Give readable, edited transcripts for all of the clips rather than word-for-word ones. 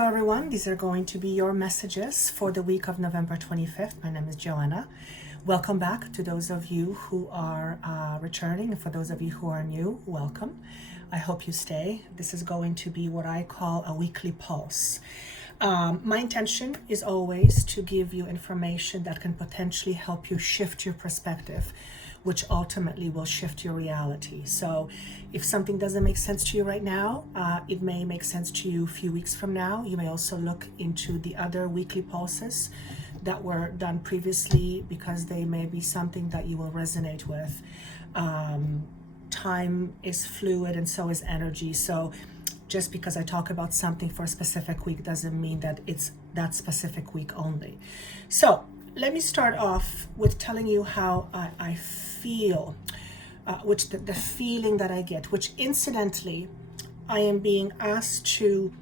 Hello everyone, these are going to be your messages for the week of November 25th. My name is Joanna. Welcome back to those of you who are returning, and for those of you who are new, welcome. I hope you stay. This is going to be what I call a weekly pulse. My intention is always to give you information that can potentially help you shift your perspective, which ultimately will shift your reality. So if something doesn't make sense to you right now, it may make sense to you a few weeks from now. You may also look into the other weekly pulses that were done previously, because they may be something that you will resonate with. Time is fluid and so is energy. So just because I talk about something for a specific week doesn't mean that it's that specific week only. So let me start off with telling you how I feel, which the feeling that I get, which incidentally, I am being asked to,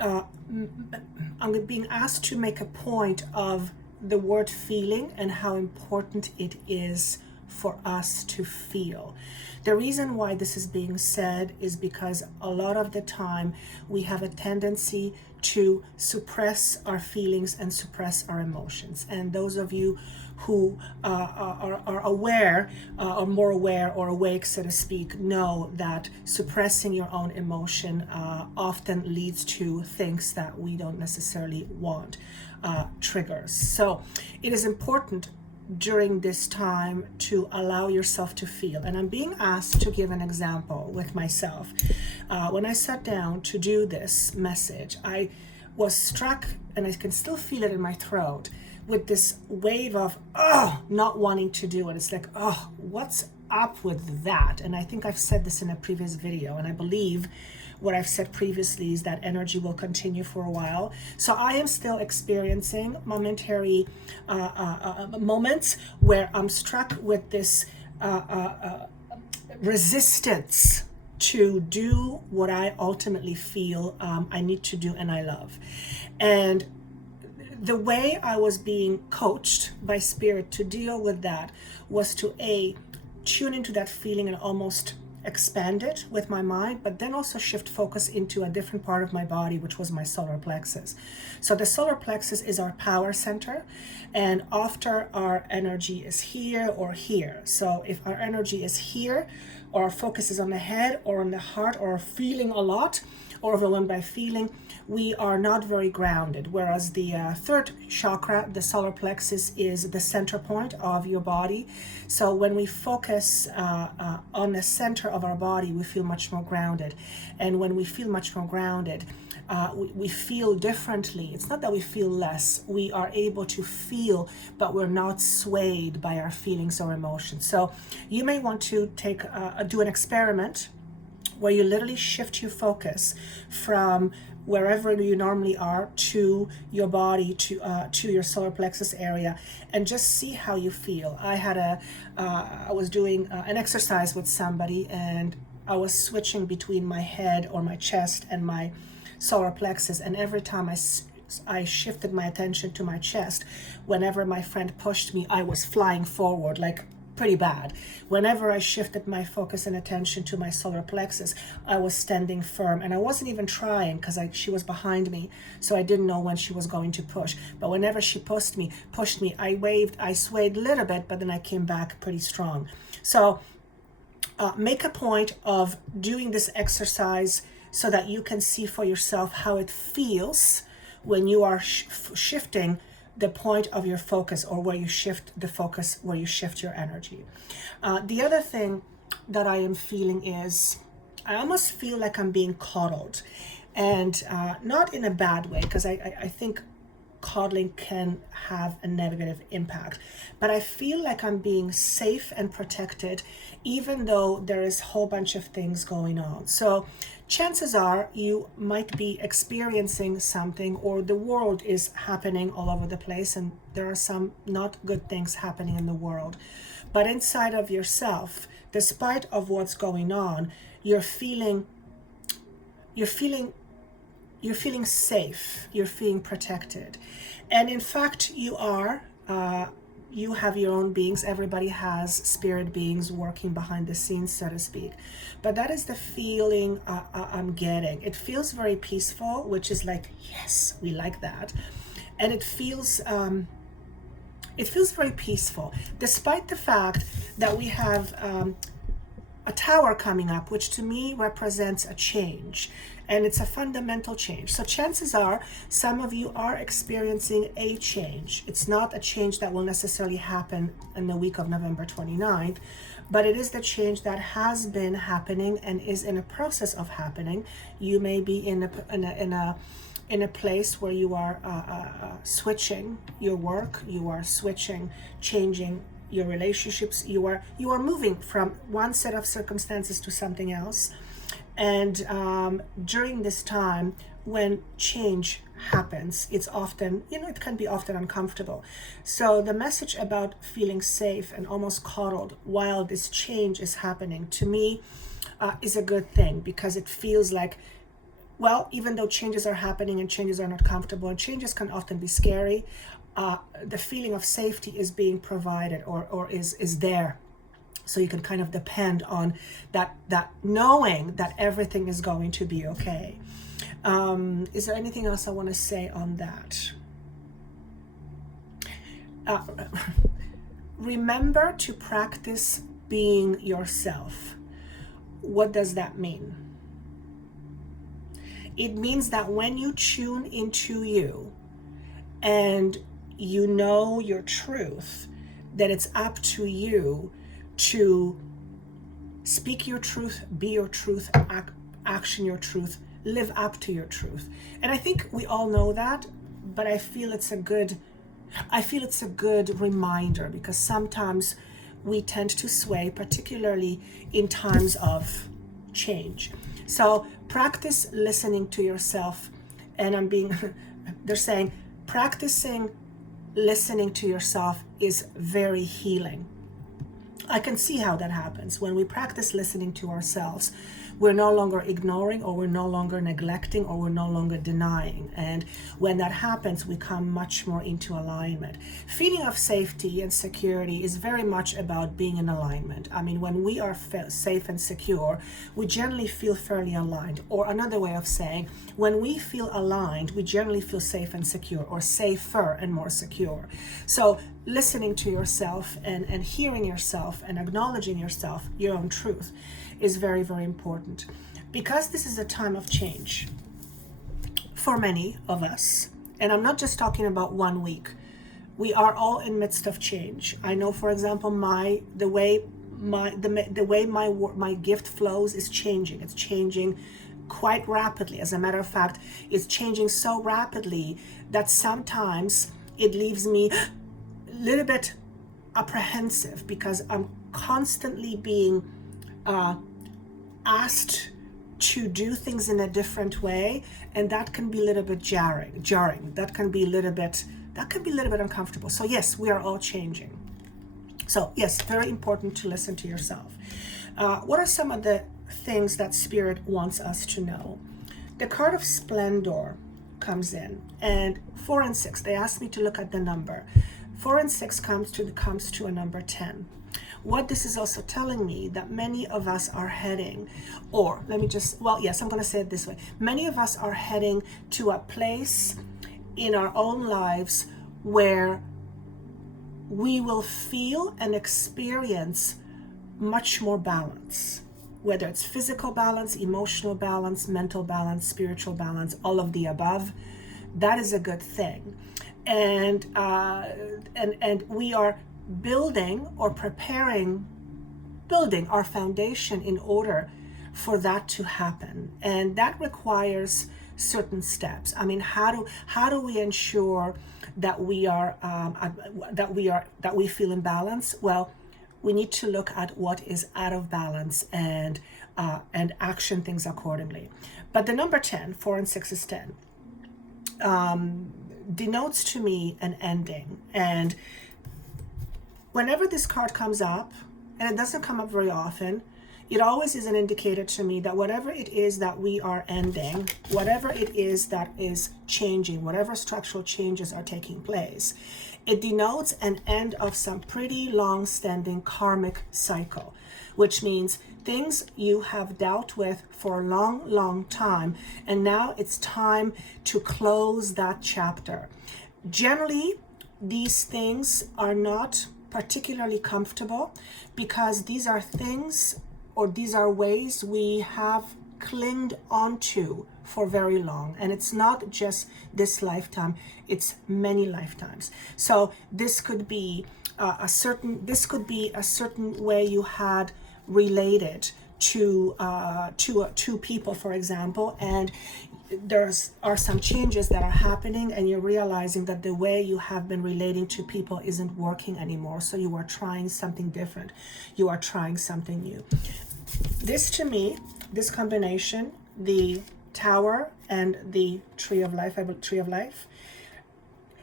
I'm being asked to make a point of the word feeling and how important it is for us to feel. The reason why this is being said is because a lot of the time we have a tendency to suppress our feelings and suppress our emotions. And those of you who are aware, or more aware or awake, so to speak, know that suppressing your own emotion often leads to things that we don't necessarily want, triggers. So it is important during this time to allow yourself to feel. And I'm being asked to give an example with myself. When I sat down to do this message, I was struck, and I can still feel it in my throat, with this wave of not wanting to do it. It's like, what's up with that? And I think I've said this in a previous video, and I believe what I've said previously is that energy will continue for a while. So I am still experiencing momentary moments where I'm struck with this resistance to do what I ultimately feel I need to do and I love. And the way I was being coached by Spirit to deal with that was to tune into that feeling and almost expand it with my mind, but then also shift focus into a different part of my body, which was my solar plexus. So the solar plexus is our power center, and after our energy is here or here. So if our energy is here, or our focus is on the head or on the heart, or feeling a lot, or overwhelmed by feeling, we are not very grounded. Whereas the third chakra, the solar plexus, is the center point of your body. So when we focus on the center of our body, we feel much more grounded. And when we feel much more grounded, we feel differently. It's not that we feel less. We are able to feel, but we're not swayed by our feelings or emotions. So you may want to do an experiment where you literally shift your focus from wherever you normally are to your body, to your solar plexus area, and just see how you feel. I was doing an exercise with somebody, and I was switching between my head or my chest and my solar plexus, and every time I shifted my attention to my chest, whenever my friend pushed me, I was flying forward, like pretty bad. Whenever I shifted my focus and attention to my solar plexus, I was standing firm, and I wasn't even trying because she was behind me, so I didn't know when she was going to push. But whenever she pushed me, I waved, I swayed a little bit, but then I came back pretty strong. So make a point of doing this exercise so that you can see for yourself how it feels when you are shifting the point of your focus, or where you shift the focus, where you shift your energy. The other thing that I am feeling is I almost feel like I'm being coddled, and not in a bad way, because I think coddling can have a negative impact, but I feel like I'm being safe and protected, even though there is a whole bunch of things going on. So chances are you might be experiencing something, or the world is happening all over the place, and there are some not good things happening in the world. But inside of yourself, despite of what's going on, you're feeling safe, you're feeling protected. And in fact, you are you have your own beings. Everybody has spirit beings working behind the scenes, so to speak. But that is the feeling I'm getting. It feels very peaceful, which is like, yes, we like that. And it feels very peaceful, despite the fact that we have a tower coming up, which to me represents a change, and it's a fundamental change. So chances are some of you are experiencing a change. It's not a change that will necessarily happen in the week of November 29th, but it is the change that has been happening and is in a process of happening. You may be in a place where you are switching your work, you are changing your relationships, you are moving from one set of circumstances to something else. And during this time, when change happens, it's often, it can be often uncomfortable. So the message about feeling safe and almost coddled while this change is happening, to me, is a good thing, because it feels like, well, even though changes are happening and changes are not comfortable and changes can often be scary, the feeling of safety is being provided or is there. So you can kind of depend on that knowing that everything is going to be okay. Is there anything else I want to say on that? Remember to practice being yourself. What does that mean? It means that when you tune into you and you know your truth, that it's up to you to speak your truth, be your truth, action your truth, live up to your truth. And I think we all know that, but I feel it's a good reminder, because sometimes we tend to sway, particularly in times of change. So practice listening to yourself. And they're saying practicing listening to yourself is very healing. I can see how that happens. When we practice listening to ourselves, we're no longer ignoring, or we're no longer neglecting, or we're no longer denying. And when that happens, we come much more into alignment. Feeling of safety and security is very much about being in alignment. I mean, when we are safe and secure, we generally feel fairly aligned. Or another way of saying, when we feel aligned, we generally feel safe and secure, or safer and more secure. So listening to yourself and hearing yourself and acknowledging yourself, your own truth, is very, very important. Because this is a time of change for many of us, and I'm not just talking about 1 week. We are all in midst of change. I know, for example, the way my gift flows is changing. It's changing quite rapidly. As a matter of fact, it's changing so rapidly that sometimes it leaves me a little bit apprehensive, because I'm constantly being asked to do things in a different way, and that can be a little bit jarring. That can be a little bit uncomfortable. So yes, we are all changing. So yes, very important to listen to yourself. What are some of the things that Spirit wants us to know? The card of Splendor comes in, and 4 and 6. They asked me to look at the number. 4 and 6 comes to a number 10. What this is also telling me, that many of us are heading, or I'm going to say it this way. Many of us are heading to a place in our own lives where we will feel and experience much more balance, whether it's physical balance, emotional balance, mental balance, spiritual balance, all of the above. That is a good thing. And we are building our foundation in order for that to happen, and that requires certain steps. I mean, how do we ensure that we feel in balance? Well, we need to look at what is out of balance and action things accordingly. But the number 10, 4 and 6 is 10, denotes to me an ending. And whenever this card comes up, and it doesn't come up very often, it always is an indicator to me that whatever it is that we are ending, whatever it is that is changing, whatever structural changes are taking place, it denotes an end of some pretty long-standing karmic cycle, which means things you have dealt with for a long, long time, and now it's time to close that chapter. Generally, these things are not particularly comfortable because these are things, or these are ways we have clinged onto for very long, and it's not just this lifetime, it's many lifetimes. So this could be a certain way you had related to two people, for example, and there are some changes that are happening, and you're realizing that the way you have been relating to people isn't working anymore, so you are trying something different, you are trying something new. This, to me, this combination, the Tower and the Tree of Life,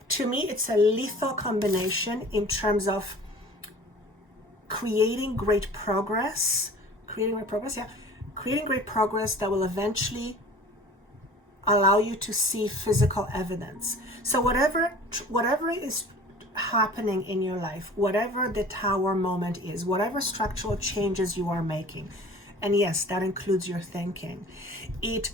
to me it's a lethal combination in terms of creating great progress that will eventually allow you to see physical evidence. So whatever is happening in your life, whatever the Tower moment is, whatever structural changes you are making, and yes, that includes your thinking, it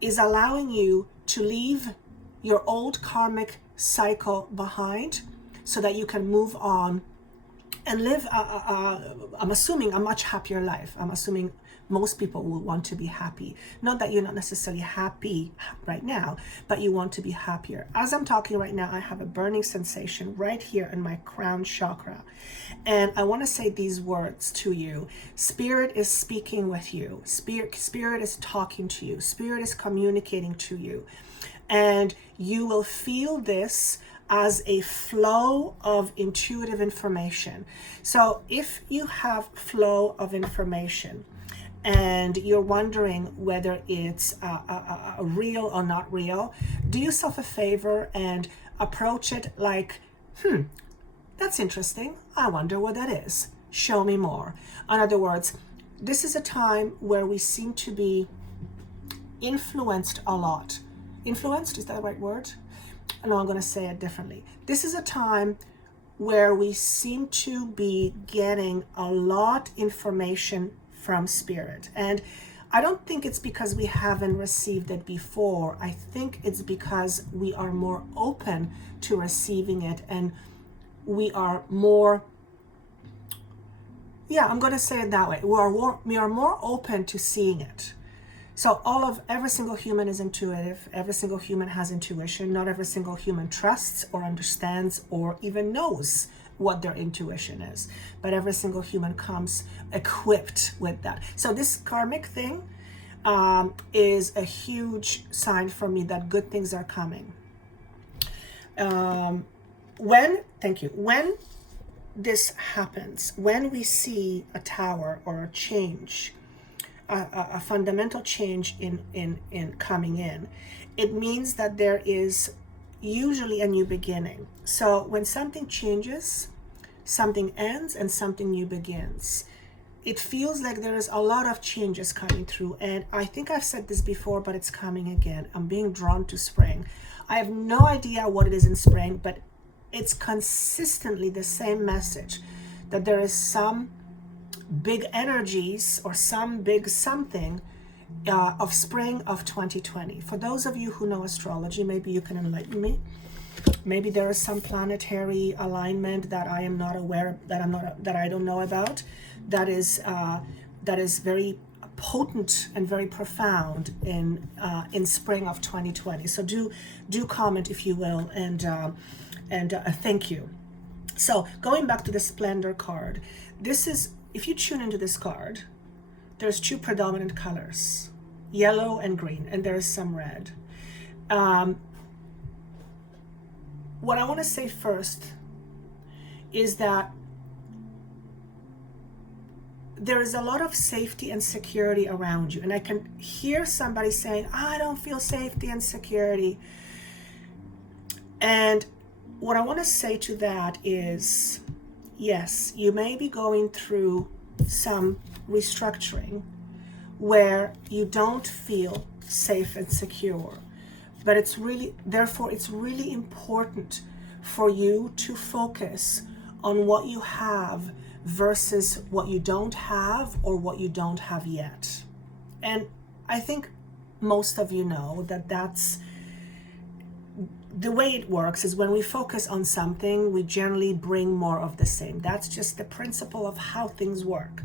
is allowing you to leave your old karmic cycle behind so that you can move on and live, I'm assuming, a much happier life. I'm assuming most people will want to be happy. Not that you're not necessarily happy right now, but you want to be happier. As I'm talking right now, I have a burning sensation right here in my crown chakra. And I want to say these words to you. Spirit is speaking with you. Spirit is talking to you. Spirit is communicating to you. And you will feel this as a flow of intuitive information. So if you have flow of information and you're wondering whether it's real or not real, do yourself a favor and approach it like, that's interesting. I wonder what that is. Show me more. In other words, this is a time where we seem to be influenced a lot. Influenced, is that the right word? No, I'm going to say it differently. This is a time where we seem to be getting a lot information from Spirit. And I don't think it's because we haven't received it before. I think it's because we are more open to receiving it, and we are more, I'm going to say it that way. We are more open to seeing it. So every single human is intuitive. Every single human has intuition. Not every single human trusts or understands or even knows what their intuition is. But every single human comes equipped with that. So this karmic thing is a huge sign for me that good things are coming. When this happens, when we see a tower or a change, a fundamental change in coming in, it means that there is usually a new beginning. So when something changes, something ends and something new begins. It feels like there is a lot of changes coming through, and I think I've said this before, but it's coming again. I'm being drawn to spring. I have no idea what it is in spring, but it's consistently the same message, that there is some big energies or some big something of spring of 2020. For those of you who know astrology, maybe you can enlighten me. Maybe there is some planetary alignment that I am not aware of, that I don't know about, that is very potent and very profound in spring of 2020. So do comment, if you will, and thank you. So going back to the Splendor card, this is, if you tune into this card, there's two predominant colors, yellow and green, and there is some red. What I want to say first is that there is a lot of safety and security around you. And I can hear somebody saying, I don't feel safety and security. And what I want to say to that is, yes, you may be going through some restructuring where you don't feel safe and secure. But it's really, therefore, it's really important for you to focus on what you have versus what you don't have or what you don't have yet. And I think most of you know that that's the way it works. Is when we focus on something, we generally bring more of the same. That's just the principle of how things work.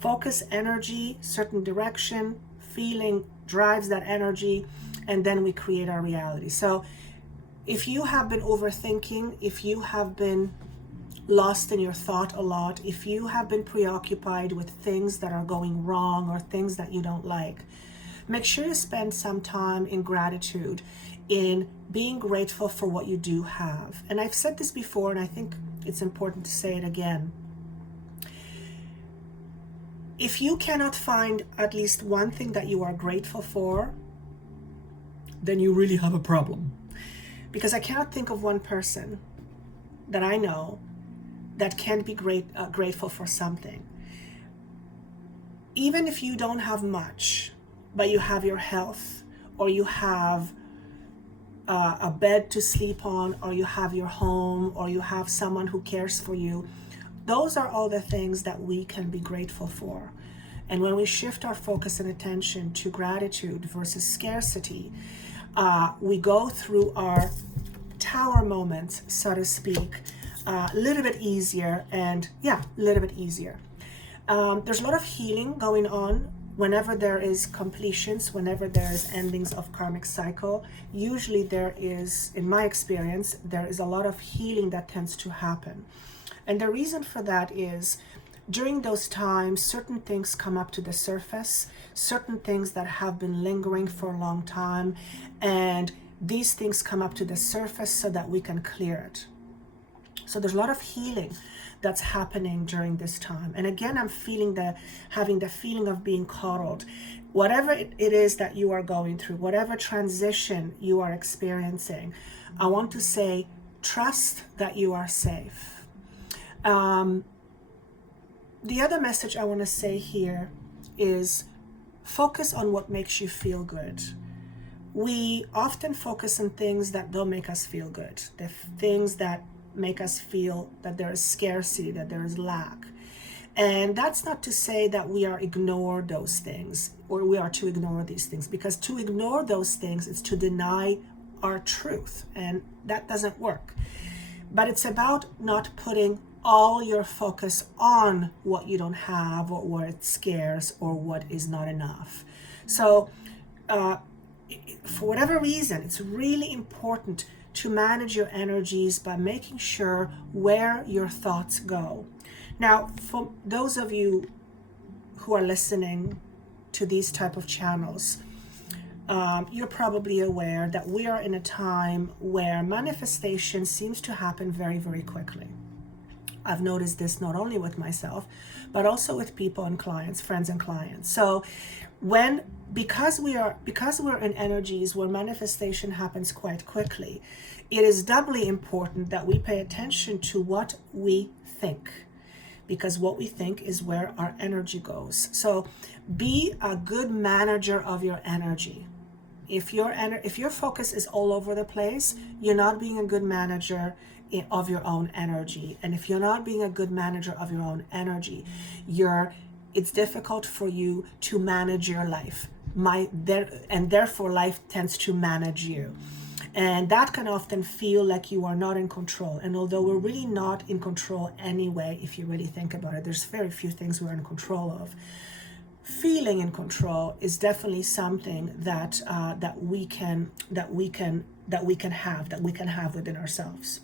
Focus energy, certain direction, feeling drives that energy, and then we create our reality. So if you have been overthinking, if you have been lost in your thought a lot, if you have been preoccupied with things that are going wrong or things that you don't like, make sure you spend some time in gratitude, in being grateful for what you do have. And I've said this before, and I think it's important to say it again. If you cannot find at least one thing that you are grateful for, then you really have a problem. Because I cannot think of one person that I know that can't be grateful for something. Even if you don't have much, but you have your health, or you have a bed to sleep on, or you have your home, or you have someone who cares for you, those are all the things that we can be grateful for. And when we shift our focus and attention to gratitude versus scarcity, we go through our tower moments, so to speak, a little bit easier. And yeah, a little bit easier. There's a lot of healing going on whenever there is completions, whenever there is endings of karmic cycle. Usually there is, in my experience, there is a lot of healing that tends to happen. And the reason for that is during those times, certain things come up to the surface, certain things that have been lingering for a long time, and these things come up to the surface so that we can clear it. So there's a lot of healing that's happening during this time. And again, I'm having the feeling of being coddled. Whatever it is that you are going through, whatever transition you are experiencing, I want to say, trust that you are safe. The other message I want to say here is focus on what makes you feel good. We often focus on things that don't make us feel good, the things that make us feel that there is scarcity, that there is lack. And that's not to say that we are ignore those things, or we are to ignore these things, because to ignore those things is to deny our truth, and that doesn't work. But it's about not putting all your focus on what you don't have, or what it's scarce, or what is not enough. So for whatever reason, it's really important to manage your energies by making sure where your thoughts go. Now, for those of you who are listening to these type of channels, you're probably aware that we are in a time where manifestation seems to happen very, very quickly. I've noticed this not only with myself, but also with people and clients, friends and clients. So because we're in energies where manifestation happens quite quickly, it is doubly important that we pay attention to what we think, because what we think is where our energy goes. So be a good manager of your energy. If your focus is all over the place, you're not being a good manager of your own energy. And if you're not being a good manager of your own energy, it's difficult for you to manage your life. And therefore life tends to manage you. And that can often feel like you are not in control. And although we're really not in control anyway, if you really think about it, there's very few things we're in control of. Feeling in control is definitely something that we can have within ourselves.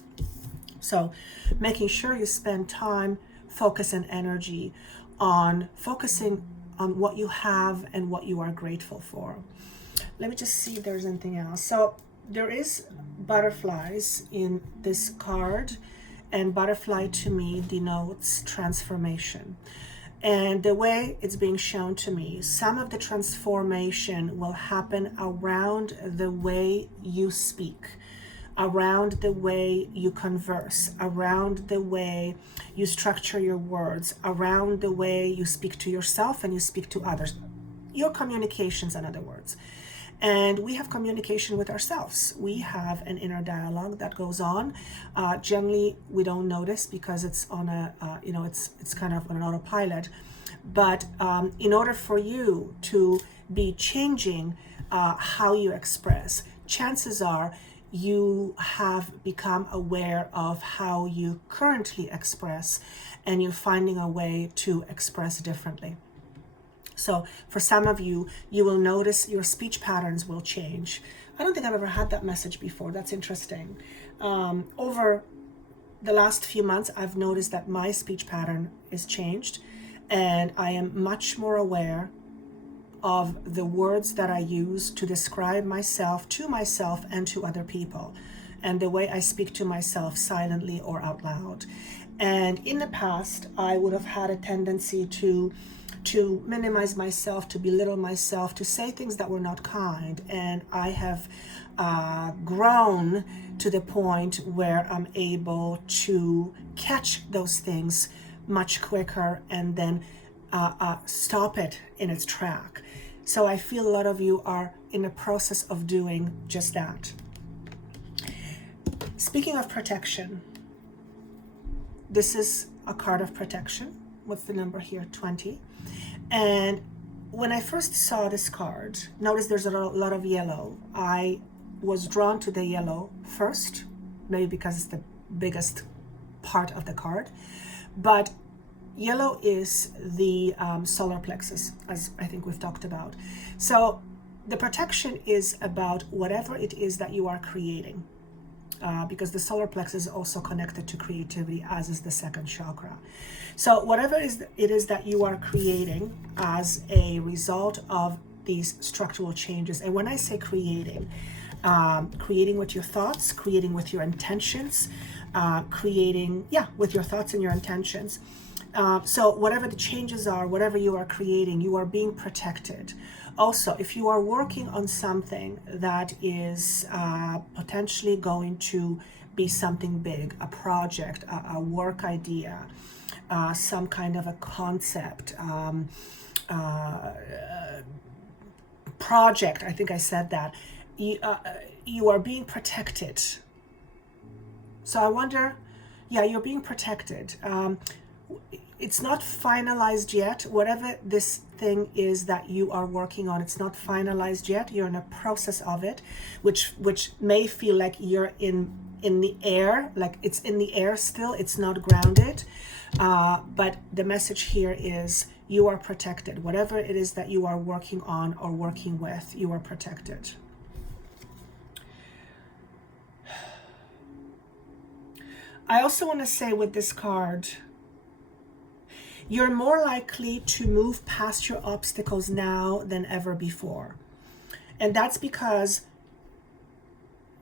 So making sure you spend time, focus, and energy on focusing on what you have and what you are grateful for. Let me just see if there's anything else. So there is butterflies in this card, and butterfly to me denotes transformation. And the way it's being shown to me, some of the transformation will happen around the way you speak. around the way you converse, around the way you structure your words, around the way you speak to yourself and you speak to others. Your communications, in other words. And we have communication with ourselves. We have an inner dialogue that goes on. Generally, we don't notice because it's on a, it's kind of on an autopilot. But in order for you to be changing how you express, chances are you have become aware of how you currently express, and you're finding a way to express differently. So for some of you, you will notice your speech patterns will change. I don't think I've ever had that message before. That's interesting. Over the last few months, I've noticed that my speech pattern is changed, and I am much more aware of the words that I use to describe myself, to myself and to other people, and the way I speak to myself silently or out loud. And in the past, I would have had a tendency to minimize myself, to belittle myself, to say things that were not kind. And I have grown to the point where I'm able to catch those things much quicker and then stop it in its track. So I feel a lot of you are in the process of doing just that. Speaking of protection, this is a card of protection with the number here, 20. And when I first saw this card, notice there's a lot of yellow. I was drawn to the yellow first, maybe because it's the biggest part of the card. But yellow is the solar plexus, as I think we've talked about. So the protection is about whatever it is that you are creating. Because the solar plexus is also connected to creativity, as is the second chakra. So whatever it is that you are creating as a result of these structural changes, and when I say creating with your thoughts, creating with your intentions, with your thoughts and your intentions. So whatever the changes are, whatever you are creating, you are being protected. Also, if you are working on something that is potentially going to be something big, a project, a work idea, some kind of a concept, project, I think I said that, you are being protected. So I wonder, you're being protected. It's not finalized yet. Whatever this thing is that you are working on, it's not finalized yet. You're in a process of it, which may feel like you're in the air, like it's in the air still. It's not grounded. But the message here is you are protected. Whatever it is that you are working on or working with, you are protected. I also want to say with this card, you're more likely to move past your obstacles now than ever before. And that's because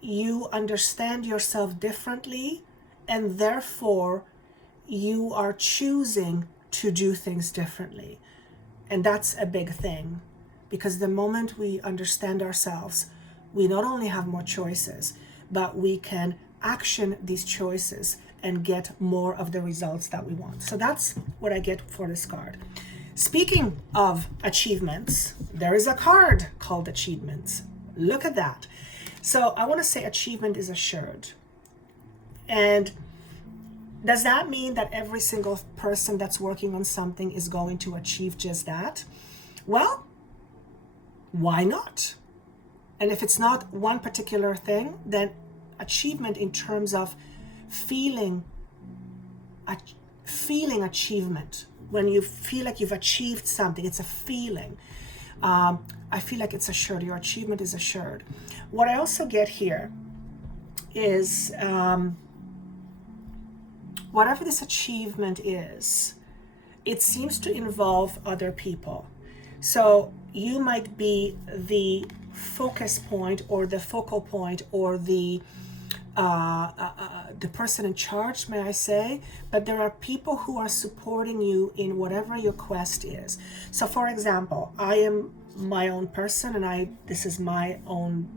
you understand yourself differently, and therefore you are choosing to do things differently. And that's a big thing, because the moment we understand ourselves, we not only have more choices, but we can action these choices and get more of the results that we want. So that's what I get for this card. Speaking of achievements, there is a card called Achievements. Look at that. So I want to say achievement is assured. And does that mean that every single person that's working on something is going to achieve just that? Well, why not? And if it's not one particular thing, then achievement in terms of feeling achievement. When you feel like you've achieved something, it's a feeling. I feel like it's assured. Your achievement is assured. What I also get here is whatever this achievement is, it seems to involve other people. So you might be the focus point or the focal point or the person in charge, may I say, but there are people who are supporting you in whatever your quest is. So for example, I am my own person, and this is my own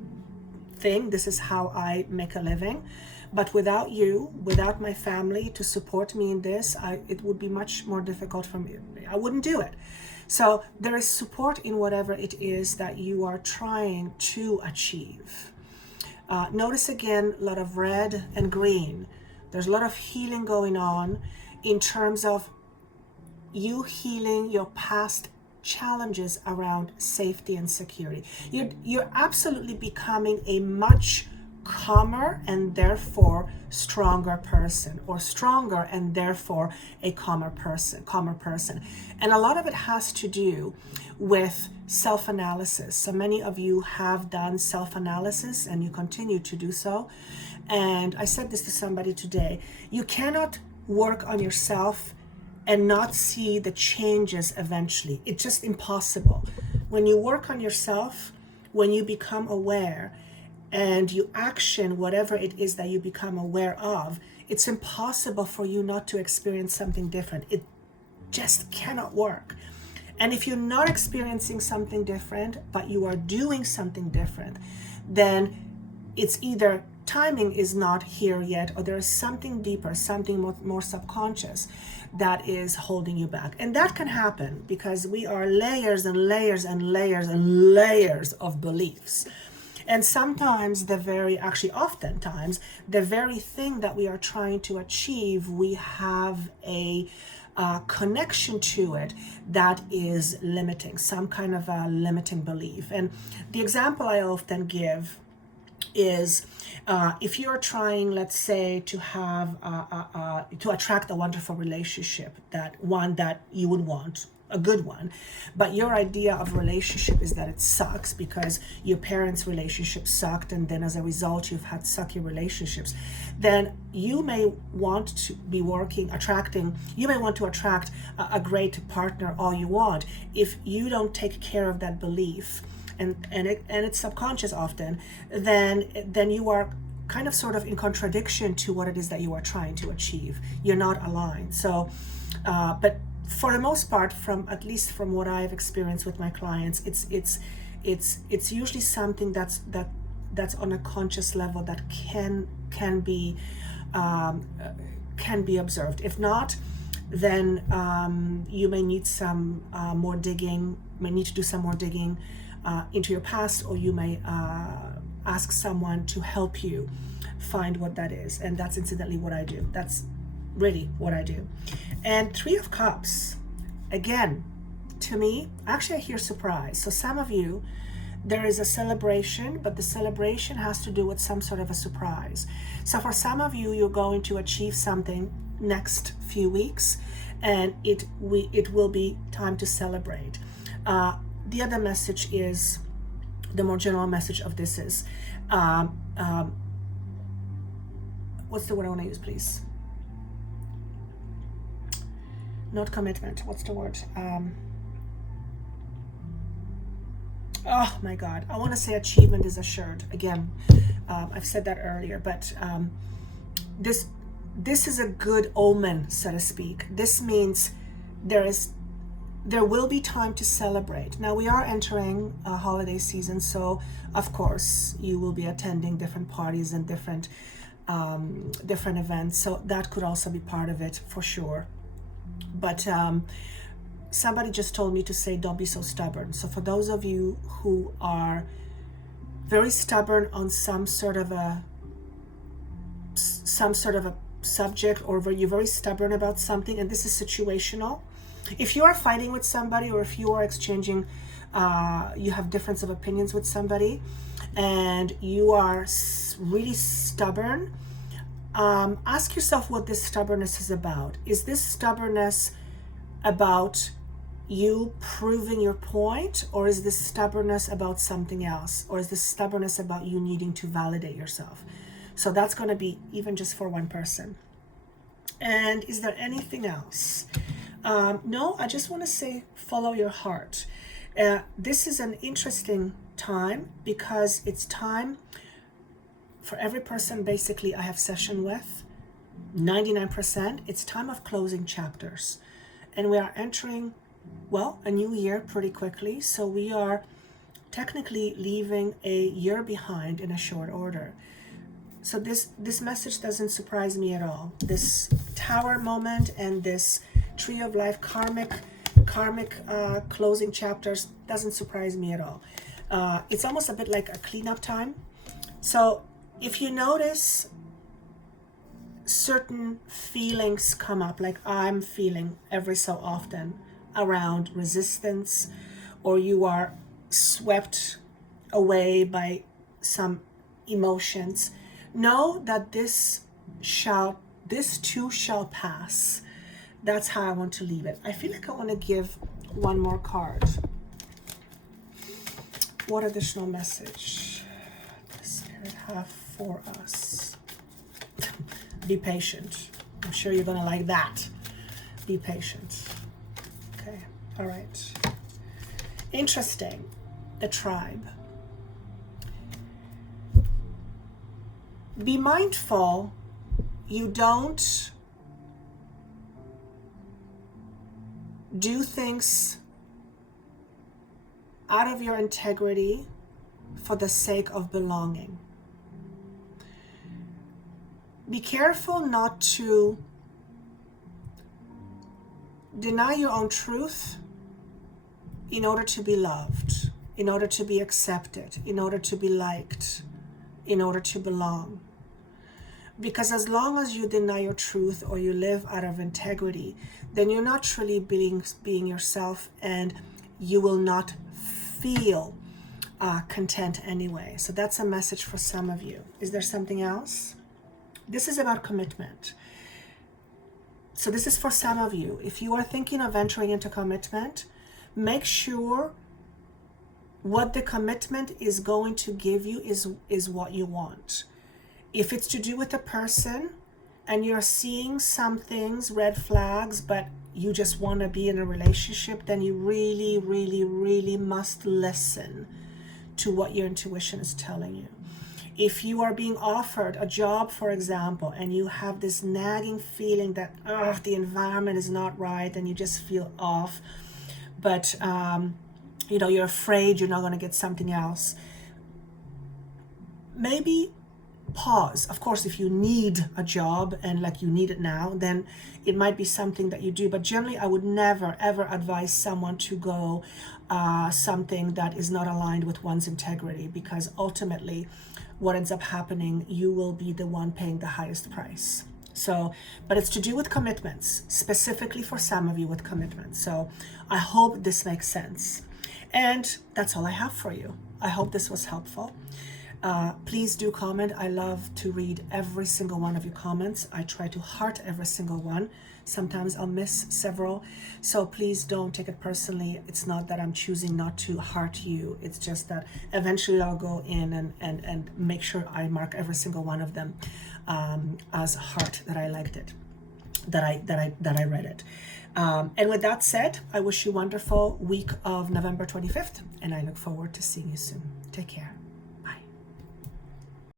thing. This is how I make a living. But without you, without my family to support me in this, it would be much more difficult for me. I wouldn't do it. So there is support in whatever it is that you are trying to achieve. Notice again, a lot of red and green. There's a lot of healing going on in terms of you healing your past challenges around safety and security. You're absolutely becoming a much calmer and therefore stronger person, or stronger and therefore a calmer person. And a lot of it has to do with self-analysis. So many of you have done self-analysis and you continue to do so. And I said this to somebody today: you cannot work on yourself and not see the changes eventually. It's just impossible. When you work on yourself, when you become aware and you action whatever it is that you become aware of, it's impossible for you not to experience something different. It just cannot work. And if you're not experiencing something different, but you are doing something different, then it's either timing is not here yet, or there is something deeper, something more subconscious that is holding you back. And that can happen because we are layers and layers and layers and layers of beliefs. And sometimes oftentimes, the very thing that we are trying to achieve, we have a connection to it that is limiting, some kind of a limiting belief. And the example I often give is if you're trying, let's say, to have to attract a wonderful relationship, that you would want, a good one, but your idea of relationship is that it sucks because your parents' relationship sucked, and then as a result you've had sucky relationships, then you may want to be you may want to attract a great partner all you want. If you don't take care of that belief, and it's subconscious often, then you are kind of sort of in contradiction to what it is that you are trying to achieve. You're not aligned. So but for the most part, at least from what I've experienced with my clients, it's usually something that's on a conscious level that can be observed. If not, then you may need some more digging. May need to do some more digging into your past, or you may ask someone to help you find what that is. And that's incidentally what I do. That's really what I do. And 3 of Cups, again, to me, actually I hear surprise. So some of you, there is a celebration, but the celebration has to do with some sort of a surprise. So for some of you, you're going to achieve something next few weeks, and it will be time to celebrate. The other message is, the more general message of this is, what's the word I want to use, please? Not commitment. What's the word? Oh my God. I want to say achievement is assured. Again, I've said that earlier, but this is a good omen, so to speak. This means there will be time to celebrate. Now we are entering a holiday season, so of course you will be attending different parties and different events. So that could also be part of it for sure. But somebody just told me to say, don't be so stubborn. So for those of you who are very stubborn on some sort of a subject, or you're very stubborn about something, and this is situational. If you are fighting with somebody, or if you are exchanging, you have difference of opinions with somebody, and you are really stubborn, ask yourself what this stubbornness is about. Is this stubbornness about you proving your point, or is this stubbornness about something else, or is this stubbornness about you needing to validate yourself? So that's going to be even just for one person. And is there anything else? No, I just want to say, follow your heart. This is an interesting time because it's time for every person basically I have session with, 99%, it's time of closing chapters. And we are entering, well, a new year pretty quickly. So we are technically leaving a year behind in a short order. So this message doesn't surprise me at all. This Tower moment and this Tree of Life karmic closing chapters doesn't surprise me at all. It's almost a bit like a cleanup time. So if you notice certain feelings come up, like I'm feeling every so often around resistance, or you are swept away by some emotions, know that this too shall pass. That's how I want to leave it. I feel like I want to give one more card. What additional message does Spirit have for us? Be patient. I'm sure you're going to like that. Be patient. Okay. All right. Interesting. The tribe. Be mindful you don't do things out of your integrity for the sake of belonging. Be careful not to deny your own truth in order to be loved, in order to be accepted, in order to be liked, in order to belong. Because as long as you deny your truth or you live out of integrity, then you're not truly being yourself, and you will not feel content anyway. So that's a message for some of you. Is there something else? This is about commitment. So this is for some of you. If you are thinking of entering into commitment, make sure what the commitment is going to give you is what you want. If it's to do with a person and you're seeing some things, red flags, but you just want to be in a relationship, then you really, really, really must listen to what your intuition is telling you. If you are being offered a job, for example, and you have this nagging feeling that the environment is not right and you just feel off, but you're afraid you're not going to get something else, maybe pause. Of course, if you need a job and like you need it now, then it might be something that you do. But generally, I would never, ever advise someone to go something that is not aligned with one's integrity, because ultimately what ends up happening, you will be the one paying the highest price. So, but it's to do with commitments, specifically for some of you with commitments. So I hope this makes sense. And that's all I have for you. I hope this was helpful. Please do comment. I love to read every single one of your comments. I try to heart every single one. Sometimes I'll miss several. So please don't take it personally. It's not that I'm choosing not to heart you. It's just that eventually I'll go in and make sure I mark every single one of them as heart, that I liked it, that I read it. And with that said, I wish you a wonderful week of November 25th, and I look forward to seeing you soon. Take care.